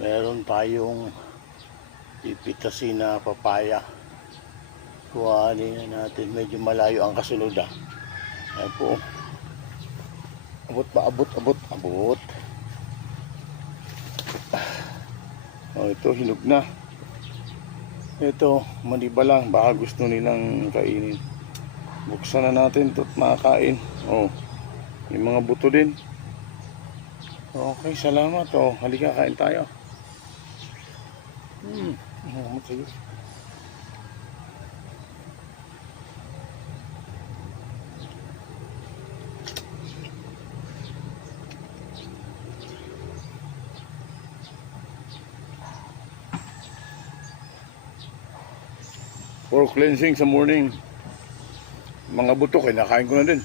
Meron tayong pipitasin na papaya. Kuhanin na natin. Medyo malayo ang kasunod ah. Ayan po. Abot pa, abot. Oh, ito hinog na. Ito, maniba lang. Baka gusto nilang kainin. Buksan na natin ito at makakain. Oh, may mga buto din. Okay, salamat. Oh, halika, kain tayo. Salamat sa'yo. For cleansing sa morning. Mga buto, kinakain ko na din.